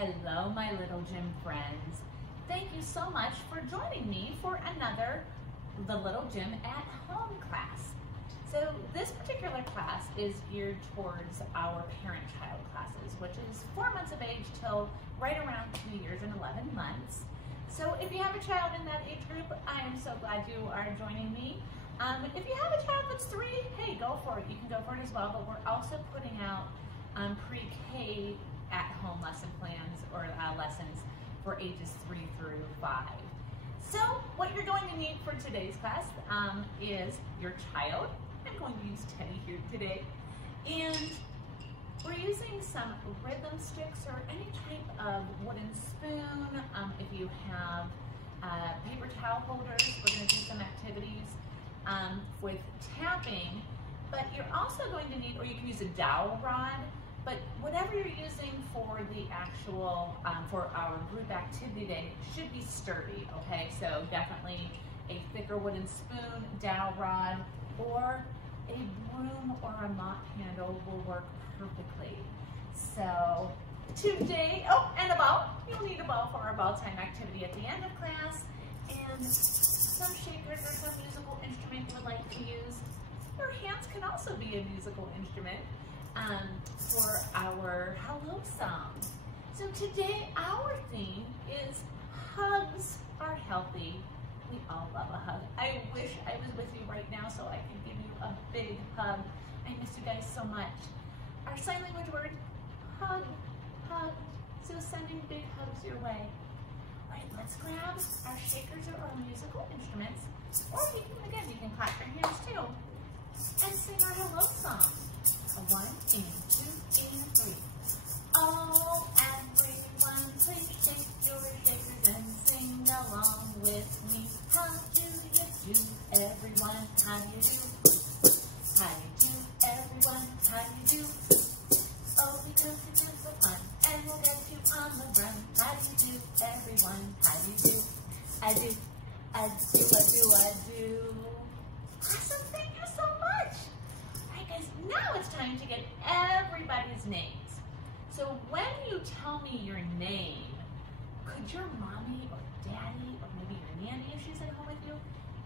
Hello, my little gym friends. Thank you so much for joining me for another The Little Gym at Home class. So this particular class is geared towards our parent-child classes, which is 4 months of age till right around 2 years and 11 months. So if you have a child in that age group, I am so glad you are joining me. If you have a child that's 3, hey, go for it. You can go for it as well, but we're also putting out pre-K at-home lesson plans or lessons for ages 3 through 5. So what you're going to need for today's class is your child. I'm going to use Teddy here today. And we're using some rhythm sticks or any type of wooden spoon. If you have paper towel holders, we're going to do some activities with tapping. But you're also going to need, or you can use a dowel rod, but whatever you're using for the actual, for our group activity day should be sturdy, okay? So definitely a thicker wooden spoon, dowel rod, or a broom or a mop handle will work perfectly. So today, oh, and a ball. You'll need a ball for our ball time activity at the end of class, and some shakers or some musical instrument you would like to use. Your hands can also be a musical instrument for our hello song. So today our theme is hugs are healthy. We all love a hug. I wish I was with you right now so I could give you a big hug. I miss you guys so much. Our sign language word, hug, hug. So sending big hugs your way. All right, let's grab our shakers or our musical instruments, or you can, you can clap your hands too, and sing our hello song. 1 and 2 and 3. Oh, everyone, please shake your shakers and sing along with me. How do you do, everyone? How do you do? How do you do, everyone? How do you do? Oh, because it's just so fun, and we'll get you on the run. How do you do, everyone? How do you do? I do, I do, I do, I do. Awesome, thank you so much. Now it's time to get everybody's names. So when you tell me your name, could your mommy or daddy or maybe your nanny, if she's at home with you,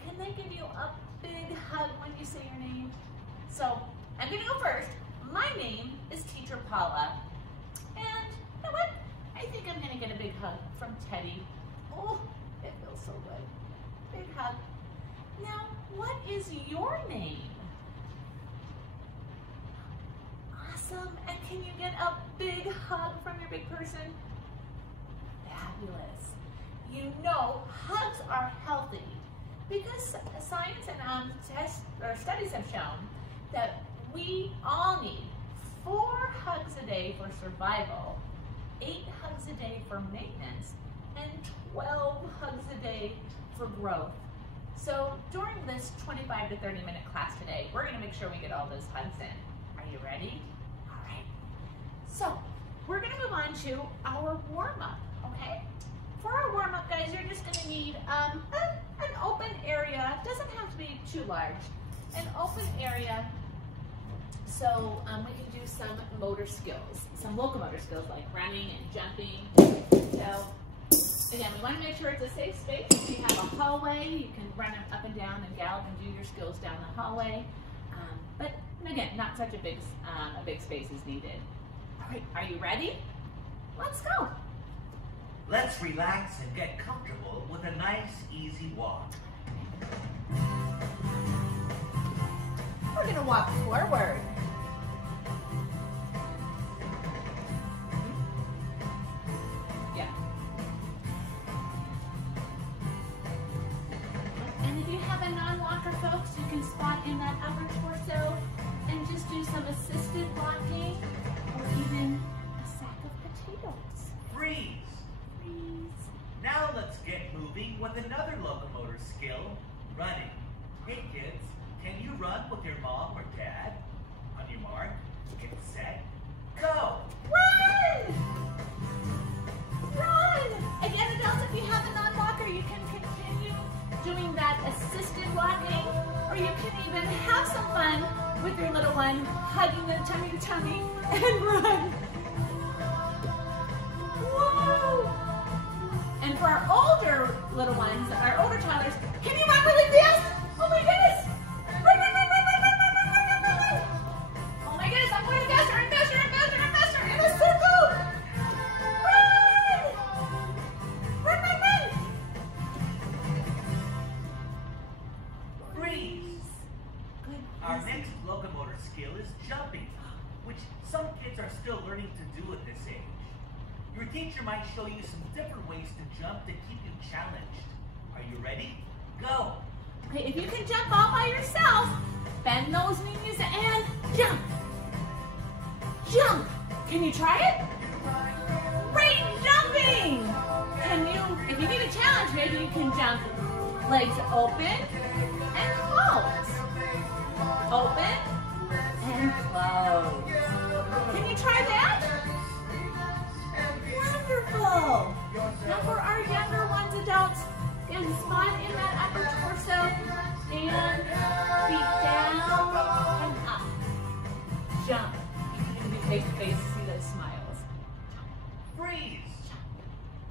can they give you a big hug when you say your name? So I'm gonna go first. My name is Teacher Paula. And you know what? I think I'm gonna get a big hug from Teddy. Oh, it feels so good. Big hug. Now, what is your name? Awesome. And can you get a big hug from your big person? Fabulous. You know, hugs are healthy because science and studies have shown that we all need 4 hugs a day for survival, 8 hugs a day for maintenance, and 12 hugs a day for growth. So during this 25 to 30 minute class today, we're going to make sure we get all those hugs in. Are you ready? So, we're going to move on to our warm-up, okay? For our warm-up, guys, you're just going to need an open area. It doesn't have to be too large. An open area so we can do some motor skills, some locomotor skills like running and jumping. So, again, we want to make sure it's a safe space. If you have a hallway, you can run up and down and gallop and do your skills down the hallway. But, again, not such a big space is needed. All right, are you ready? Let's go. Let's relax and get comfortable with a nice, easy walk. We're gonna walk forward. Yeah. And if you have a non-walker, folks, you can spot in that upper torso and just do some assisted walking. Or even a sack of potatoes. Freeze! Freeze. Now let's get moving with another locomotor skill, running. Hey kids, can you run with your mom or dad? On your mark, get set, go! Run! Run! Again, adults, if you have a non-walker, you can continue doing that assisted walking, or you can even have some fun with your little one, hugging the tummy and run. Whoa! for our older little ones, our older toddlers, can you run really fast? Oh my goodness! Run, run, run, run, run, run, run, run, run, run, run. Oh my goodness, I'm going faster and faster and faster and faster in a circle. Run! Run, run, run! Freeze! Our next locomotor skill is jumping, which some kids are still learning to do at this age. Your teacher might show you some different ways to jump to keep you challenged. Are you ready? Go! Okay, if you can jump all by yourself, bend those knees and jump. Jump! Can you try it? Great jumping! If you need a challenge, maybe you can jump legs open and close. Open and close. Can you try that? Wonderful! Now for our younger ones, adults, is spot in that upper torso and feet down and up. Jump. You can be face to face, see those smiles. Freeze!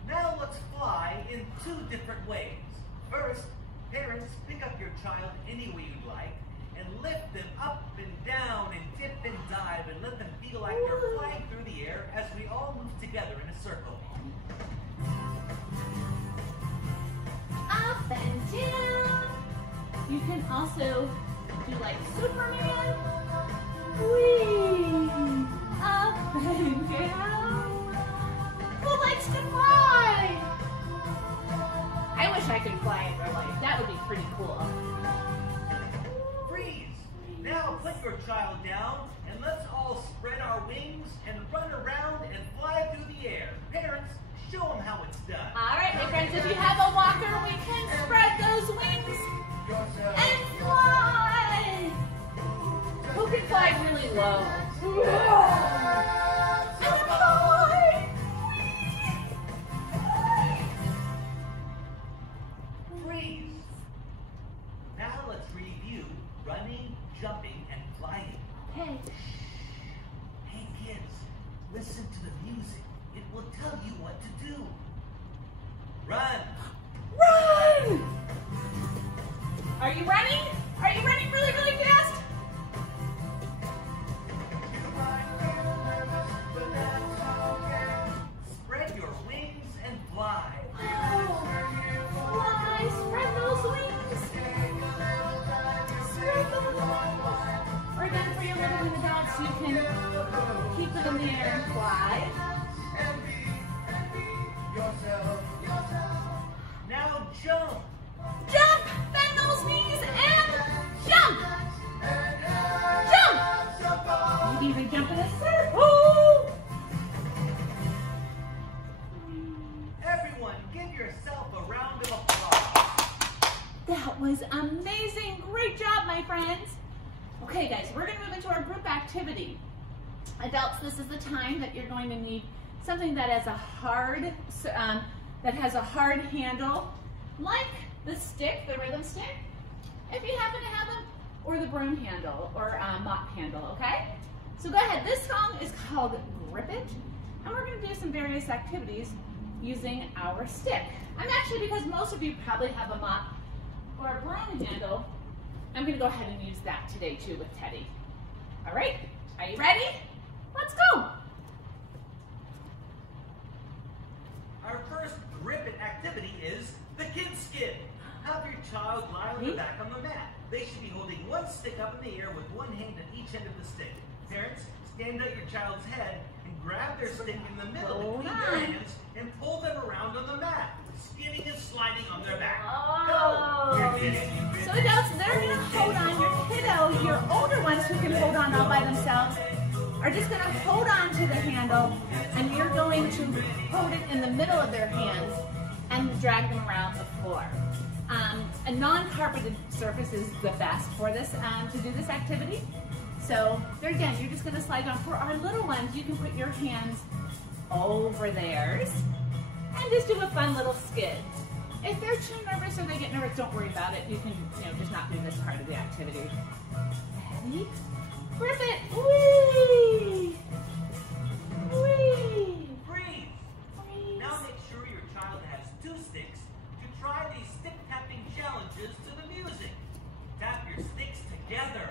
Now let's fly in two different ways. First, parents, pick up your child any way you'd like and lift them up and down and dip and dive and let them feel like they're flying through the air as we all move together in a circle. Up and down. You can also do like Superman. Whee! Up and down. Who likes to fly? I wish I could fly in real life. That would be pretty cool. Freeze! Now put your child down and let's all spread our wings and run around and fly through the air. Parents, show them how it's done. All right, my friends, if you have a walker, we can spread those wings and fly. Who can fly really low? And high. Freeze! Now let's review running, jumping, and flying. Okay. Hey kids, listen to the music. It will tell you what to do. Run! Run! Are you running? Are you running really, really fast? Spread your wings and fly. Oh, fly, spread those wings. Spread those wings. Or again, for your little adults, you can keep them in the air and fly. Now jump! Jump! Bend those knees and jump! Jump! Maybe even jump in a circle. Everyone, give yourself a round of applause. That was amazing. Great job, my friends. Okay, guys, we're going to move into our group activity. Adults, this is the time that you're going to need something that has a hard handle, like the stick, the rhythm stick, if you happen to have them, or the broom handle, or mop handle, okay? So go ahead. This song is called Grip It, and we're going to do some various activities using our stick. I'm actually, because most of you probably have a mop or a broom handle, I'm going to go ahead and use that today too with Teddy. All right, are you ready? Let's go. Our first Grip It activity is the kid skid. Have your child lie on the back on the mat. They should be holding one stick up in the air with one hand at each end of the stick. Parents, stand at your child's head and grab their stick in the middle between their hands and pull them around on the mat, skidding and sliding on their back. Go! You're kidding. So adults, they're going to hold on. Your kiddo, your older ones who can hold on all by themselves, are just going to hold on to the handle, and you're going to hold it in the middle of their hands and drag them around the floor. A non-carpeted surface is the best for this, to do this activity. So there again, you're just going to slide down. For our little ones, you can put your hands over theirs and just do a fun little skid. If they're too nervous or they get nervous, don't worry about it. You can, just not do this part of the activity. Ready? Grip it. Whee! Whee! Freeze! Freeze. Now make sure your child has two together.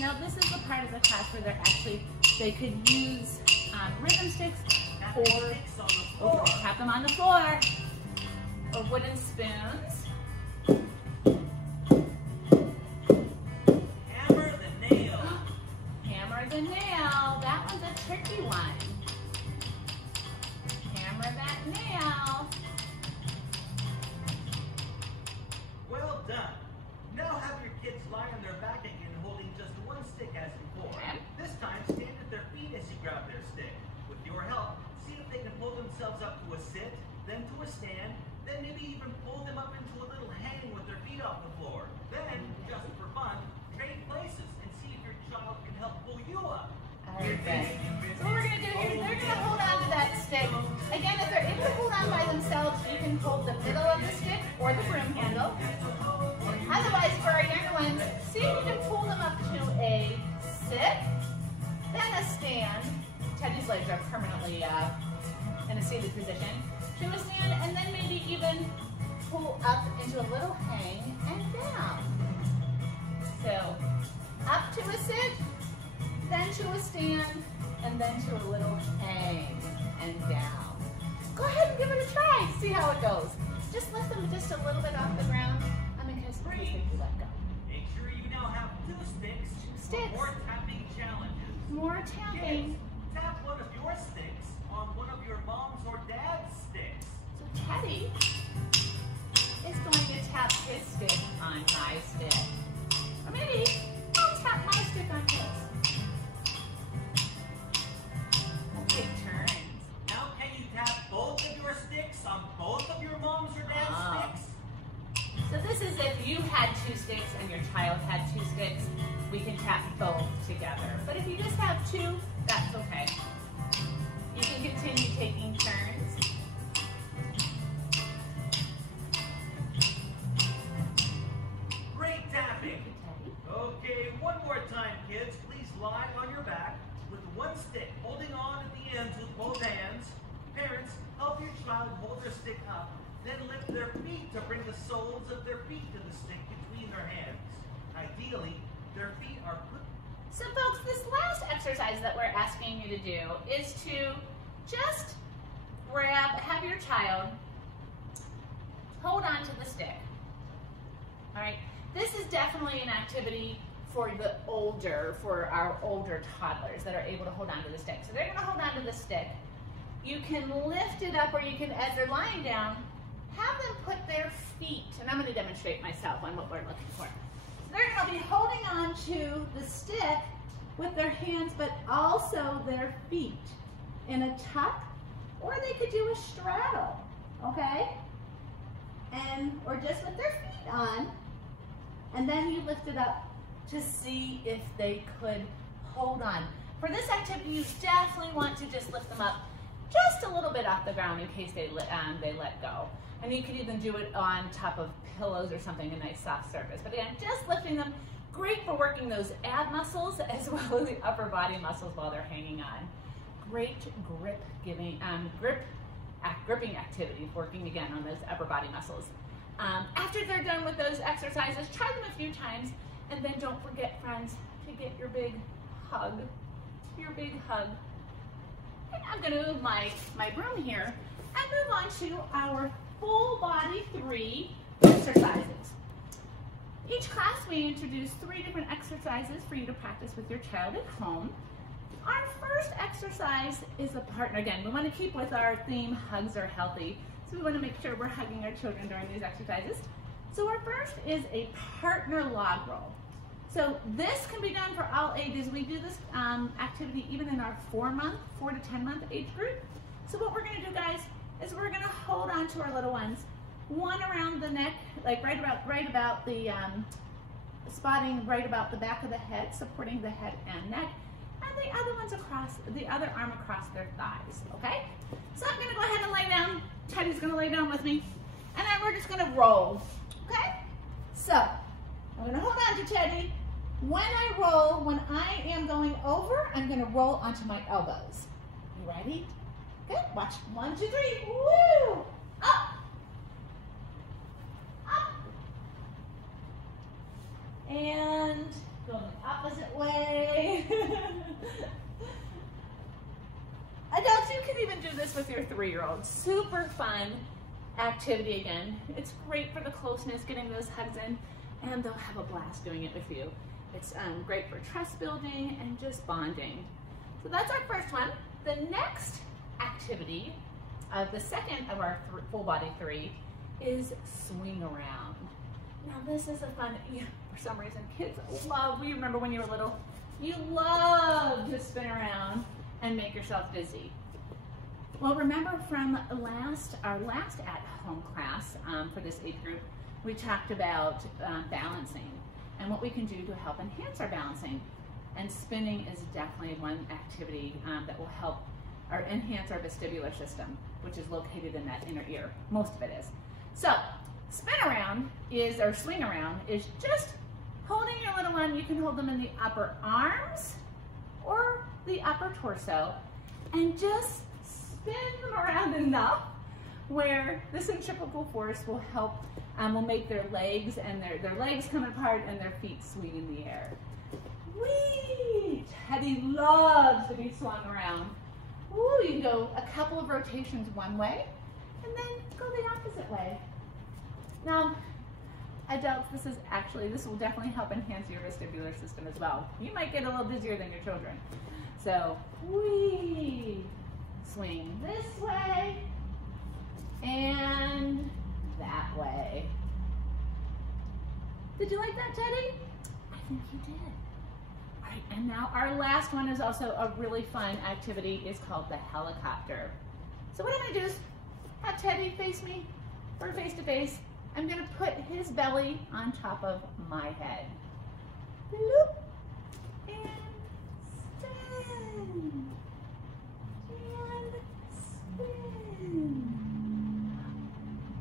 Now this is the part of the class where they could use rhythm sticks or tap them on the floor, or wooden spoons. Hammer the nail. Hammer the nail. That one's a tricky one. Hammer that nail. Well done. Now have your kids lie on their back again, holding just one stick as before. Okay. This time, stand at their feet as you grab their stick. With your help, see if they can pull themselves up to a sit, then to a stand, then maybe even pull them up into a little hang with their feet off the floor. Then, just for fun, trade places and see if your child can help pull you up. Okay. So what we're going to do here, they're going to hold on to that stick. Again, if they're able to hold on by themselves, you can hold the middle of the stick or the broom handle. Otherwise, for our younger ones, see if you can pull them up to a sit, then a stand. Teddy's legs are permanently in a seated position. To a stand, and then maybe even pull up into a little hang and down. So, up to a sit, then to a stand, and then to a little hang and down. Go ahead and give it a try. See how it goes. Just lift them just a little bit off the ground. In case you let go. Make sure you now have 2 sticks. 2 sticks. For more tapping challenges. More tapping. Kids, tap one of your sticks on one of your mom's or dad's sticks. So Teddy is going to tap his stick on my stick. Or maybe I'll tap my stick on his. We'll take turns. Now can you tap both of your sticks on both of your mom's or dad's sticks? So this is if you had 2 sticks and your child had 2 sticks, we can tap both together. But if you just have 2, that's okay. You can continue taking turns. Great tapping. Okay, one more time, kids. Please lie on your back with one stick, holding on at the ends with both hands. Parents, help your child hold their stick up, then lift their feet to bring the soles of their feet to the stick between their hands. Ideally, their feet are put. So folks, this last exercise that we're asking you to do is to just have your child hold on to the stick. All right, this is definitely an activity for our older toddlers that are able to hold on to the stick. So they're gonna hold on to the stick. You can lift it up, or you can, as they're lying down, have them put their feet, and I'm going to demonstrate myself on what we're looking for. So they're going to be holding on to the stick with their hands, but also their feet in a tuck, or they could do a straddle, okay? Or just with their feet on, and then you lift it up to see if they could hold on. For this activity, you definitely want to just lift them up just a little bit off the ground in case they let go. And you could even do it on top of pillows or something, a nice soft surface. But again, just lifting them, great for working those ab muscles as well as the upper body muscles while they're hanging on. Great gripping activity, working again on those upper body muscles. After they're done with those exercises, try them a few times, and then don't forget, friends, to get your big hug. And I'm going to move my broom here and move on to our full body 3 exercises. Each class we introduce 3 different exercises for you to practice with your child at home. Our first exercise is a partner. Again, we want to keep with our theme, hugs are healthy. So we want to make sure we're hugging our children during these exercises. So our first is a partner log roll. So this can be done for all ages. We do this activity even in our 4 to 10 month age group. So what we're going to do, guys, is we're going to hold on to our little ones, one around the neck, like right about the spotting right about the back of the head, supporting the head and neck, and the other one's across, the other arm across their thighs, okay? So I'm gonna go ahead and lay down. Teddy's gonna lay down with me, and then we're just gonna roll, okay? So, I'm gonna hold on to Teddy. When I roll, when I am going over, I'm gonna roll onto my elbows. You ready? Good, watch, 1, 2, 3, woo! Up, up, Going the opposite way. Adults, you can even do this with your 3-year-old. Super fun activity again. It's great for the closeness, getting those hugs in, and they'll have a blast doing it with you. It's great for trust building and just bonding. So that's our first one. The next activity, the second of our full body 3, is swing around. Now this is a fun, for some reason kids love, you remember when you were little, you loved to spin around and make yourself dizzy. Well, remember from our last at-home class for this age group, we talked about balancing and what we can do to help enhance our balancing. And spinning is definitely one activity that will help or enhance our vestibular system, which is located in that inner ear. Most of it is. So, spin around is, or swing around, is just holding your little one. You can hold them in the upper arms or the upper torso and just spin them around enough where the centrifugal force will help, will make their legs and their legs come apart and their feet swing in the air. Whee! Teddy loves to be swung around. Woo, you can go a couple of rotations one way and then go the opposite way. Now, adults, this will definitely help enhance your vestibular system as well. You might get a little dizzier than your children. So, whee! Swing this way and that way. Did you like that, Teddy? I think you did. All right, and now our last one is also a really fun activity. It's called the helicopter. So what I'm gonna do is have Teddy face me, or face to face. I'm gonna put his belly on top of my head. Bloop, and spin, and spin.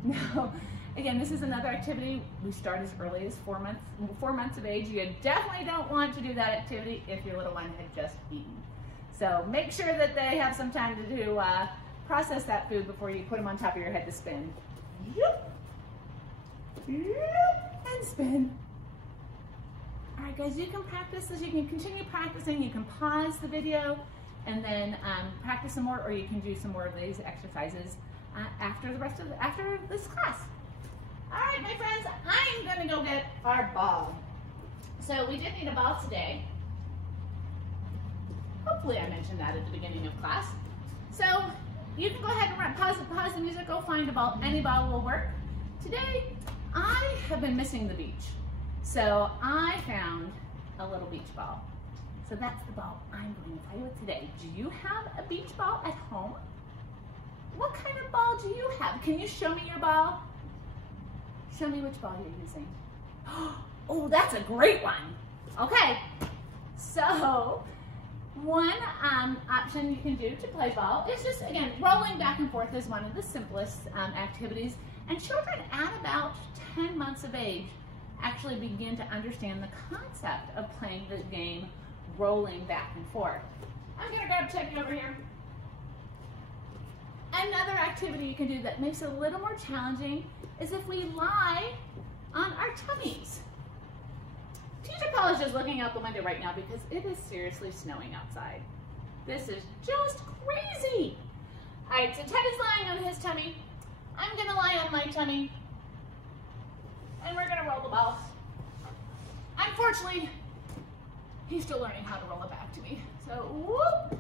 Now, again, this is another activity. We start as early as 4 months of age. You definitely don't want to do that activity if your little one had just eaten. So make sure that they have some time to do process that food before you put them on top of your head to spin. And spin. All right, guys, you can practice this. You can continue practicing. You can pause the video and then practice some more, or you can do some more of these exercises after this class. All right, my friends, I'm gonna go get our ball. So we did need a ball today. Hopefully I mentioned that at the beginning of class. So you can go ahead and pause the music, go find a ball. Any ball will work. Today, I have been missing the beach. So I found a little beach ball. So that's the ball I'm going to play with today. Do you have a beach ball at home? What kind of ball do you have? Can you show me your ball? Show me which ball you're using. Oh, that's a great one. Okay, so one option you can do to play ball is just, again, rolling back and forth is one of the simplest activities. And children at about 10 months of age actually begin to understand the concept of playing the game rolling back and forth. I'm gonna grab Teddy over here. Another activity you can do that makes it a little more challenging is if we lie on our tummies. Teacher Paula is just looking out the window right now because it is seriously snowing outside. This is just crazy. All right, so Teddy's lying on his tummy. I'm gonna lie on my tummy. And we're gonna roll the ball. Unfortunately, he's still learning how to roll it back to me. So, whoop.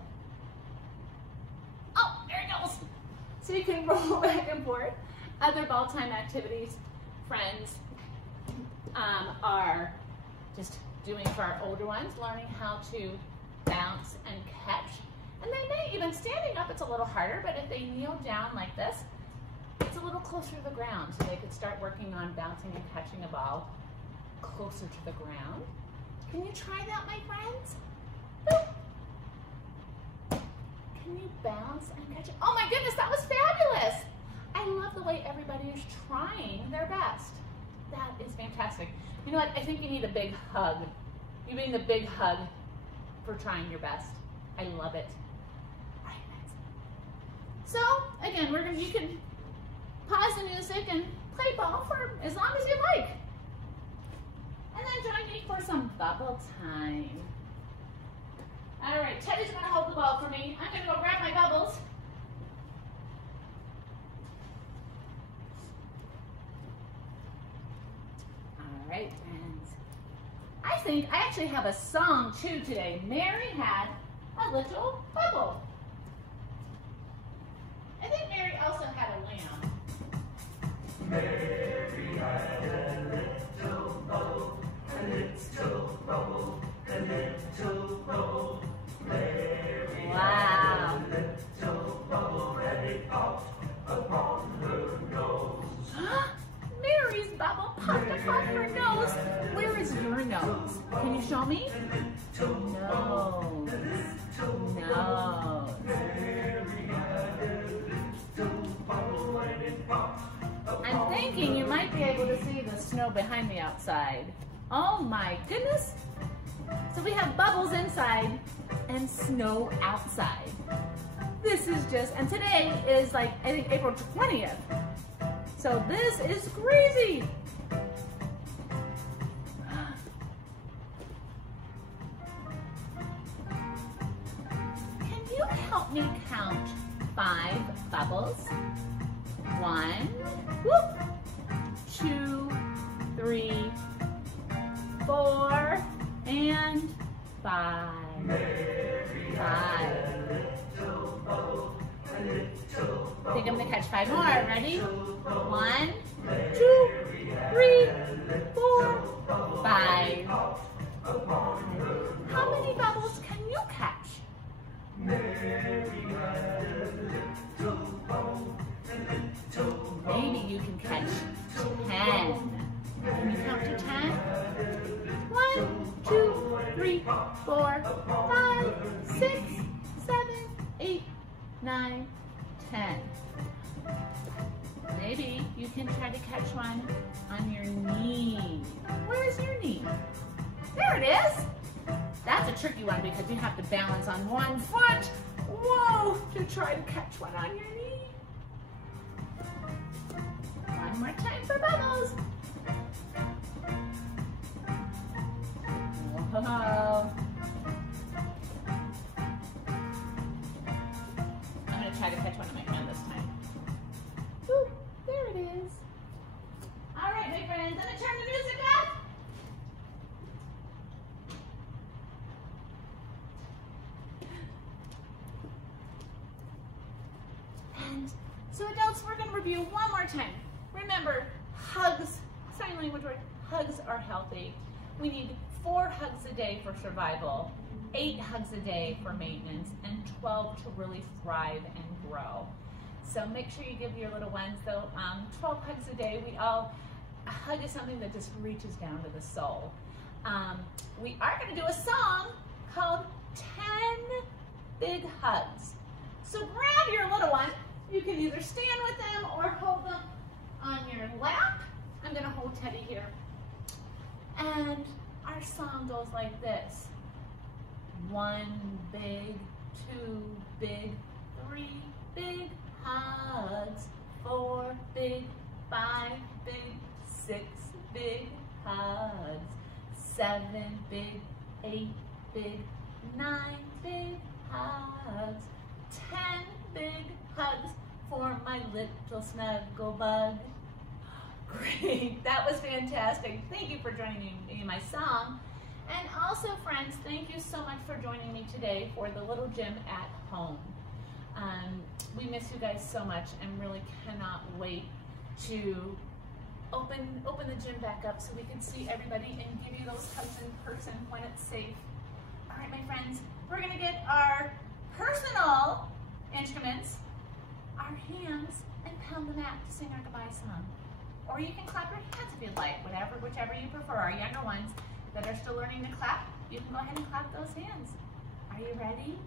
Oh, there he goes. So you can roll back and forth. Other ball time activities, friends, are just doing for our older ones, learning how to bounce and catch. And they may even, standing up, it's a little harder, but if they kneel down like this, it's a little closer to the ground, so they could start working on bouncing and catching a ball closer to the ground. Can you try that, my friends? Boop. Can you bounce and catch it? Oh my goodness, that was fabulous! I love the way everybody is trying their best. That is fantastic. You know what? I think you need a big hug. You need a big hug for trying your best. I love it. All right, next. So again, you can pause the music and play ball for as long as you like. And then join me for for some bubble time. All right, Teddy's gonna hold the ball for me. I'm gonna go grab my bubbles. All right, friends. I think I actually have a song too today. Mary had a little bubble. I think Mary also had a lamb. Mary had a little bubble, a little bubble, a little bubble. Mary Wow. had a little bubble, and it popped upon her nose. Mary's bubble popped upon her nose. Where is your nose? Can you show me? Nose. Nose. I'm thinking you might be able to see the snow behind me outside. Oh my goodness. So we have bubbles inside and snow outside. This is just, and today is like, I think April 20th. So this is crazy. Can you help me count 5 bubbles? 1, whoop, 2, 3, 4, and 5. 5. I think I'm gonna catch 5 more. Ready? 1, 2, 3, 4, 5. How many bubbles can you catch? Maybe you can catch 10. Can you count to 10? 1, 2, 3, 4, 5, 6, 7, 8, 9, 10. Maybe you can try to catch one on your knee. Where is your knee? There it is. That's a tricky one because you have to balance on one foot. Whoa, to try to catch one on your knee. One more time for bubbles. Whoa. I'm gonna try to catch one in my hand this time. Woo, there it is. All right, my friends, I'm gonna turn the music off. And so adults, we're gonna review one more time. Remember, hugs, sign language word, hugs are healthy. We need 4 hugs a day for survival, 8 hugs a day for maintenance, and 12 to really thrive and grow. So make sure you give your little ones, though, 12 hugs a day. A hug is something that just reaches down to the soul. We are going to do a song called 10 Big Hugs. So grab your little one. You can either stand with them or hold them on your lap. I'm going to hold Teddy here. And our song goes like this. 1 big, 2 big, 3 big hugs, 4 big, 5 big, 6 big hugs, 7 big, 8 big, 9 big hugs, 10 big hugs for my little snuggle bug. Great, that was fantastic. Thank you for joining me in my song. And also, friends, thank you so much for joining me today for the Little Gym at Home. We miss you guys so much and really cannot wait to open the gym back up so we can see everybody and give you those hugs in person when it's safe. All right, my friends, we're gonna get our personal instruments, our hands, and pound the mat to sing our goodbye song. Or you can clap your hands if you'd like, whichever you prefer. Our younger ones that are still learning to clap, you can go ahead and clap those hands. Are you ready?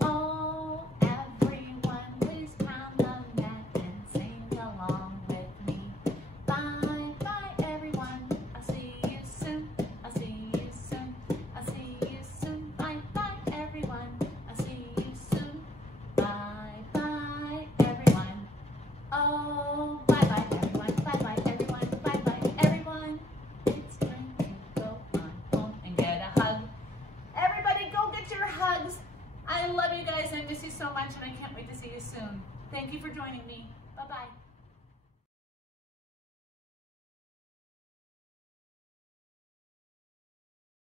Oh, everyone, please pound the mat and sing along with me. Bye, bye, everyone. I'll see you soon. I'll see you soon. I'll see you soon. Bye, bye, everyone. I'll see you soon. Bye, bye, everyone. Oh, bye, bye, everyone. Bye, bye, everyone. Bye, bye, everyone. It's going to go on. Thank you for joining me. Bye-bye.